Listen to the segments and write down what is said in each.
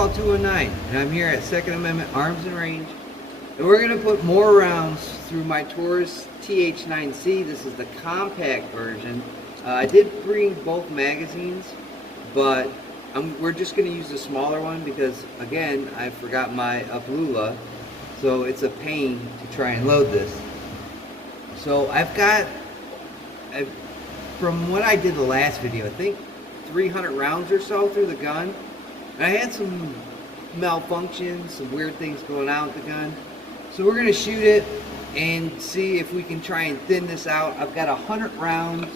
Call 219, and I'm here at Second Amendment Arms and Range, and we're going to put more rounds through my Taurus TH9C. This is the compact version. I did bring both magazines, but we're just going to use the smaller one because, again, I forgot my Uplula, so it's a pain to try and load this. So from what I did the last video, I think 300 rounds or so through the gun. And I had some malfunctions, some weird things going on with the gun. So we're going to shoot it and see if we can try and thin this out. I've got 100 rounds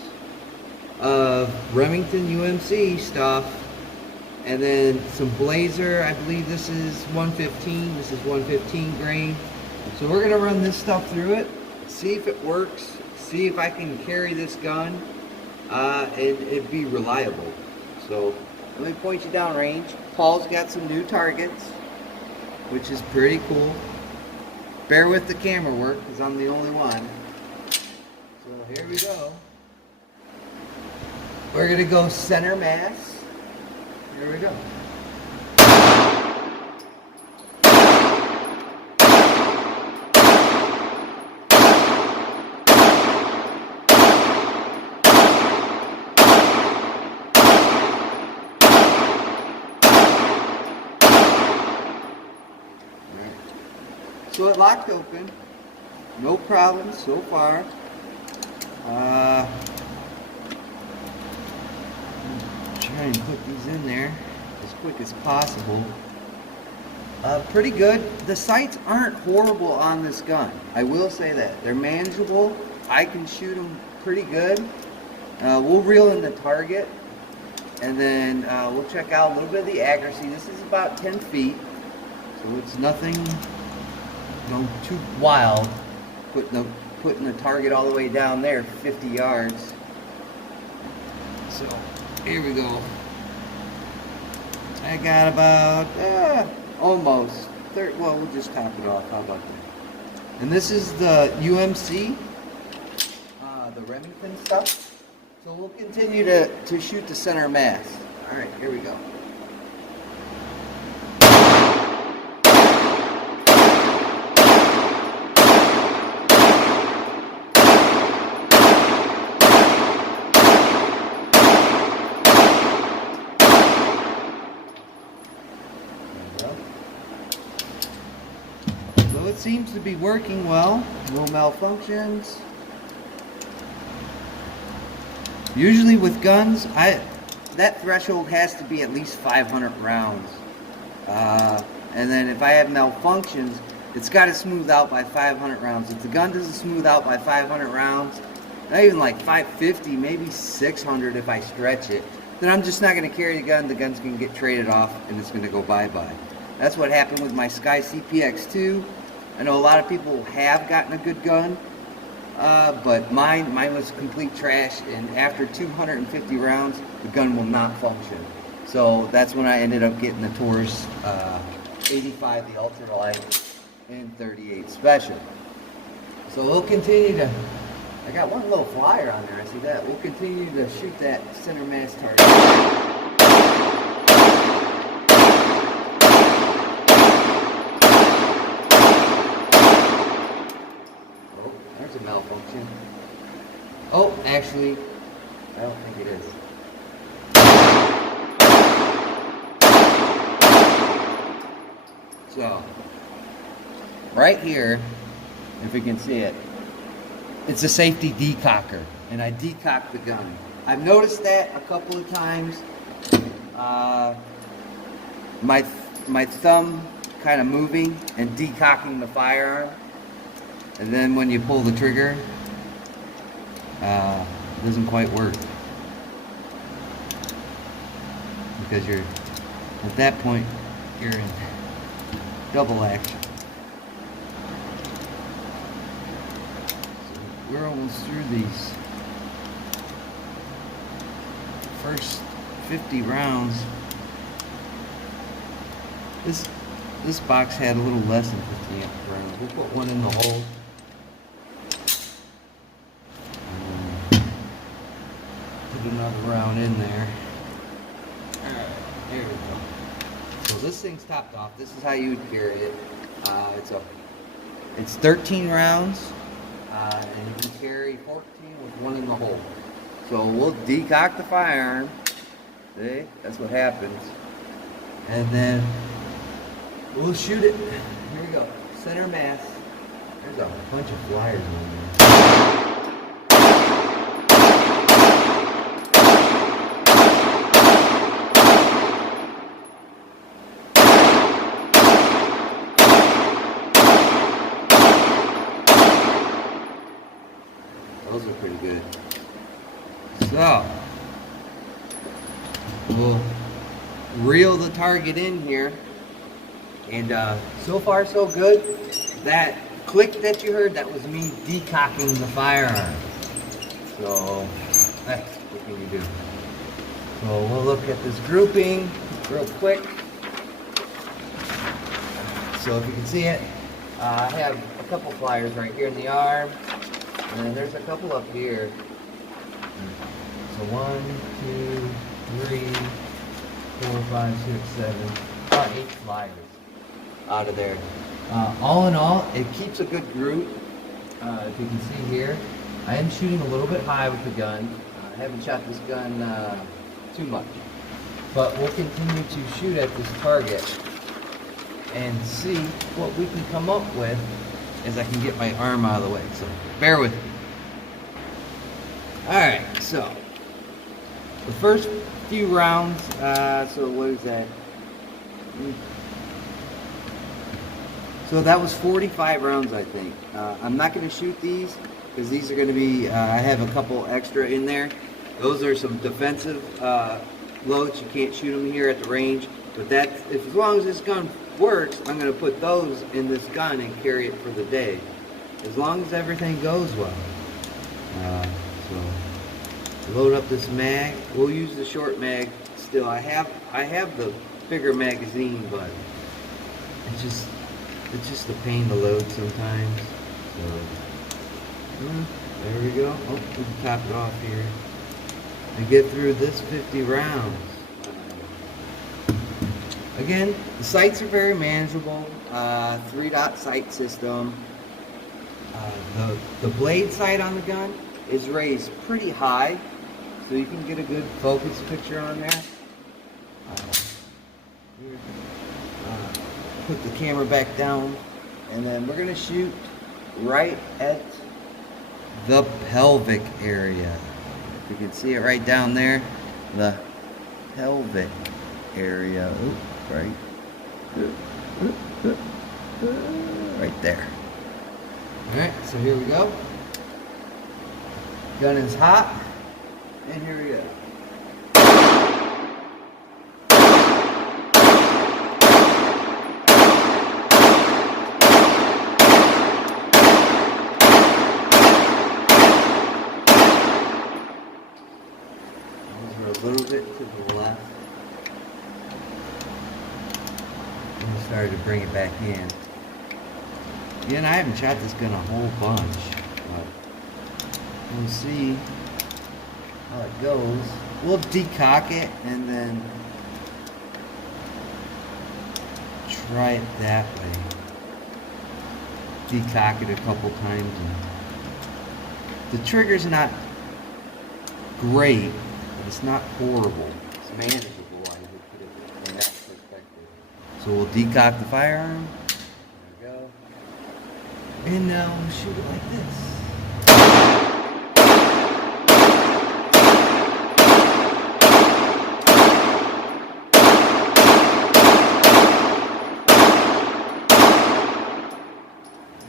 of Remington UMC stuff, and then some Blazer. I believe this is 115. This is 115 grain. So we're going to run this stuff through it, see if it works, see if I can carry this gun and it be reliable. So let me point you down range. Paul's got some new targets, which is pretty cool. Bear with the camera work because I'm the only one. So here we go. We're going to go center mass. Here we go. So it locked open, no problems so far. Try and put these in there as quick as possible. Pretty good. The sights aren't horrible on this gun. I will say that. They're manageable. I can shoot them pretty good. We'll reel in the target, and then we'll check out a little bit of the accuracy. This is about 10 feet, so it's nothing too wild, putting the target all the way down there 50 yards. So here we go. I got about almost 30. Well, we'll just top it off. How about that? And this is the UMC, the Remington stuff. So we'll continue to shoot the center mass. All right, here we go. So it seems to be working well, no malfunctions. Usually with guns, that threshold has to be at least 500 rounds. And then if I have malfunctions, it's got to smooth out by 500 rounds. If the gun doesn't smooth out by 500 rounds, not even like 550, maybe 600 if I stretch it, then I'm just not going to carry the gun. The gun's going to get traded off and it's going to go bye-bye. That's what happened with my Sky CPX2. I know a lot of people have gotten a good gun, but mine was complete trash, and after 250 rounds, the gun will not function. So that's when I ended up getting the Taurus 85, the ultralight, and 38 special. So we'll continue to, I got one little flyer on there, I see that. We'll continue to shoot that center mass target. There's a malfunction. Oh, actually, I don't think it is. So, right here, if you can see it, it's a safety decocker, and I decocked the gun. I've noticed that a couple of times. My thumb kind of moving and decocking the firearm. And then when you pull the trigger, it doesn't quite work. Because you're, at that point, you're in double action. So we're almost through these first 50 rounds. This box had a little less than 50 amp rounds. We'll put one in the hole. Put another round in there. Alright, there we go. So So this thing's topped off. This is how you would carry it. It's 13 rounds, and you can carry 14 with one in the hole. So we'll decock the firearm. See, that's what happens. And then we'll shoot it. Here we go. Center mass. There's a bunch of flyers on there. Those are pretty good. So, we'll reel the target in here. And so far so good. That click that you heard, that was me decocking the firearm. So, what can you do? So we'll look at this grouping real quick. So if you can see it, I have a couple flyers right here in the arm. And then there's a couple up here. So 1, 2, 3, 4, 5, 6, 7, about 8 flyers out of there. All in all, it keeps a good group. If you can see here, I am shooting a little bit high with the gun. I haven't shot this gun too much. But we'll continue to shoot at this target and see what we can come up with as I can get my arm out of the way. So bear with me. Alright, so the first few rounds, so what is that? So that was 45 rounds, I think. I'm not going to shoot these because these are going to be, I have a couple extra in there. Those are some defensive loads. You can't shoot them here at the range. But that's, as long as this gun works, I'm going to put those in this gun and carry it for the day. As long as everything goes well. So load up this mag. We'll use the short mag still. I have the bigger magazine, but it's just a pain to load sometimes. So there we go. Oh, we can top it off here and get through this 50 rounds. Again, the sights are very manageable. 3-dot sight system. The blade sight on the gun is raised pretty high, so you can get a good focus picture on there. Put the camera back down, and then we're going to shoot right at the pelvic area. If you can see it right down there, the pelvic area. Ooh, right there. Alright, so here we go. Gun is hot, and here we go. A little bit to the left. And started to bring it back in. Again, I haven't shot this gun a whole bunch, but we'll see how it goes. We'll decock it and then try it that way. Decock it a couple times. And the trigger's not great. It's not horrible. It's manageable, I would put it in that perspective. So we'll decock the firearm. There we go. And now we'll shoot it like this.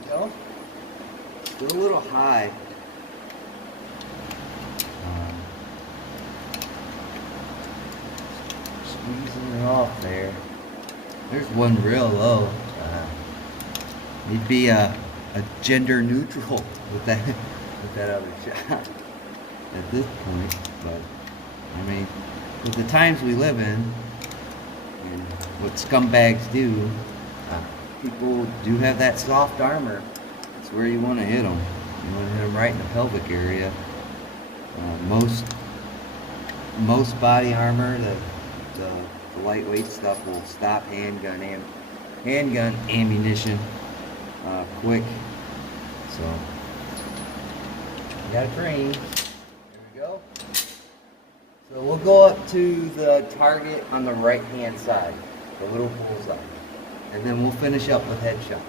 There we go. Still a little high. Squeezing it off there. There's one real low. You'd be a gender neutral with that other shot at this point. But I mean, with the times we live in and what scumbags do, people do have that soft armor. It's where you want to hit them. You want to hit them right in the pelvic area. Most body armor, the The lightweight stuff will stop handgun ammunition quick. So you gotta train. There we go. So we'll go up to the target on the right hand side, the little bullseye, and then we'll finish up with headshots.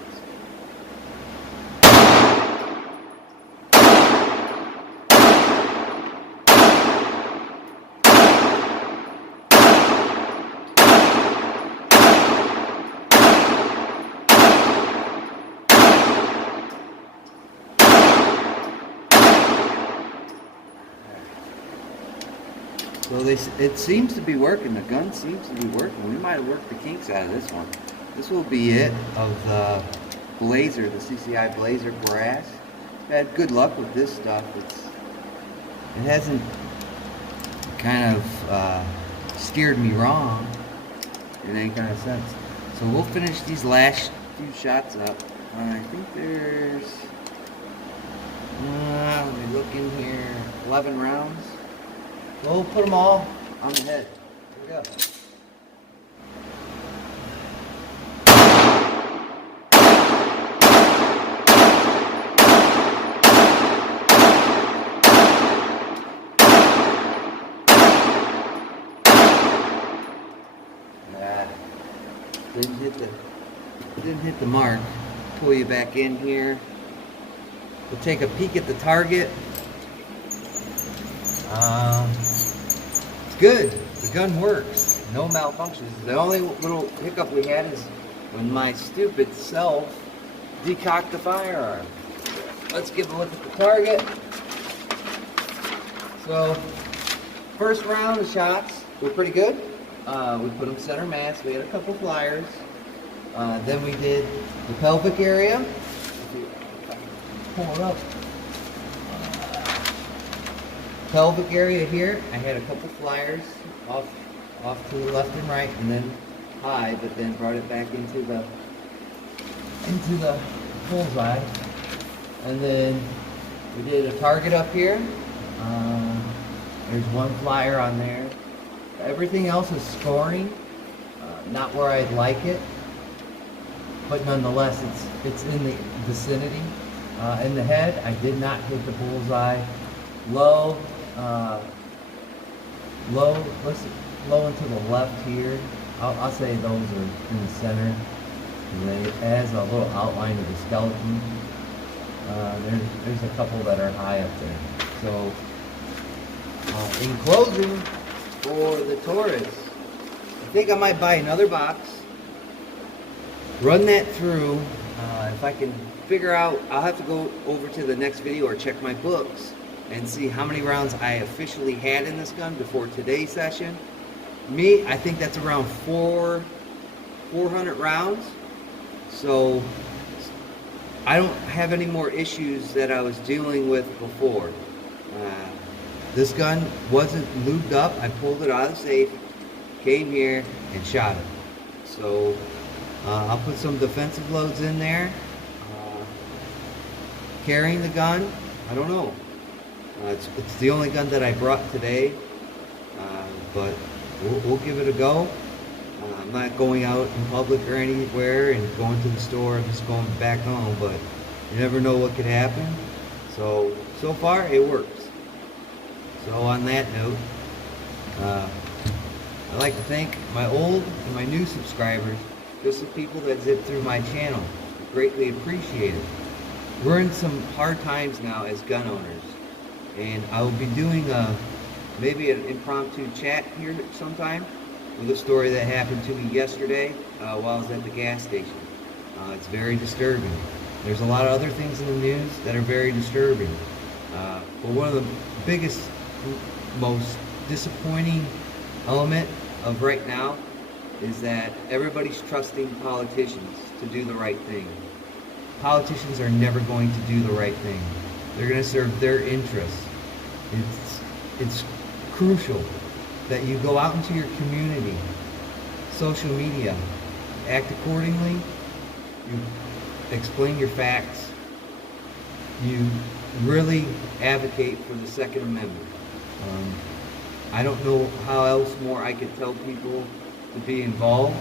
So it seems to be working. The gun seems to be working. We might have worked the kinks out of this one. This will be it of the Blazer, the CCI Blazer brass. I've had good luck with this stuff. It hasn't kind of steered me wrong in any kind of sense. So we'll finish these last few shots up. I think there's, let me look in here, 11 rounds. We'll put them all on the head. Here we go. Didn't hit the mark. Pull you back in here. We'll take a peek at the target. It's good. The gun works. No malfunctions. The only little hiccup we had is when my stupid self decocked the firearm. Let's give a look at the target. So, first round of shots were pretty good. We put them center mass. We had a couple flyers. Then we did the pelvic area. Pull it up. Pelvic area here, I had a couple flyers off to the left and right, and then high, but then brought it back into the bullseye. And then we did a target up here. There's one flyer on there. Everything else is scoring, not where I'd like it, but nonetheless, it's in the vicinity. In the head, I did not hit the bullseye. Low and to the left here. I'll say those are in the center. It has a little outline of the skeleton. There's a couple that are high up there. So, in closing, for the Taurus, I think I might buy another box. Run that through. If I can figure out, I'll have to go over to the next video or check my books and see how many rounds I officially had in this gun before today's session. I think that's around 400 rounds. So I don't have any more issues that I was dealing with before. This gun wasn't lubed up. I pulled it out of the safe, came here, and shot it. So I'll put some defensive loads in there. Carrying the gun, I don't know. It's the only gun that I brought today, but we'll give it a go. I'm not going out in public or anywhere and going to the store. I'm just going back home, but you never know what could happen. So far it works. So on that note, I'd like to thank my old and my new subscribers, just the people that zip through my channel. Greatly appreciate it. We're in some hard times now as gun owners, and I will be doing maybe an impromptu chat here sometime with a story that happened to me yesterday while I was at the gas station. It's very disturbing. There's a lot of other things in the news that are very disturbing. But one of the biggest, most disappointing element of right now is that everybody's trusting politicians to do the right thing. Politicians are never going to do the right thing. They're going to serve their interests. It's crucial that you go out into your community, social media, act accordingly, you explain your facts, you really advocate for the Second Amendment. I don't know how else more I could tell people to be involved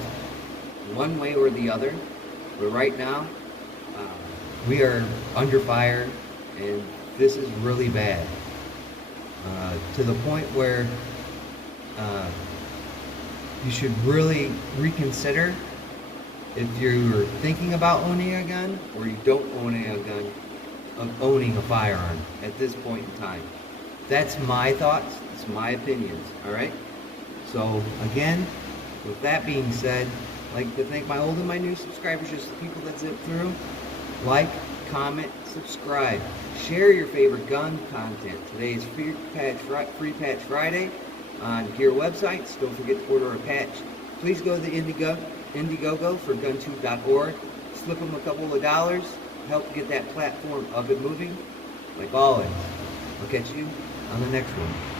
one way or the other. But right now, we are under fire, and this is really bad. To the point where you should really reconsider if you're thinking about owning a gun or you don't own a gun, of owning a firearm at this point in time. That's my thoughts, it's my opinions, alright? So again, with that being said, I'd like to thank my old and my new subscribers, just the people that zip through. Like, comment, subscribe, share your favorite gun content. Today is Free Patch Friday on Gear websites. Don't forget to order a patch. Please go to the Indiegogo for gun2.org. Slip them a couple of dollars. Help get that platform up and moving. Like always, I'll catch you on the next one.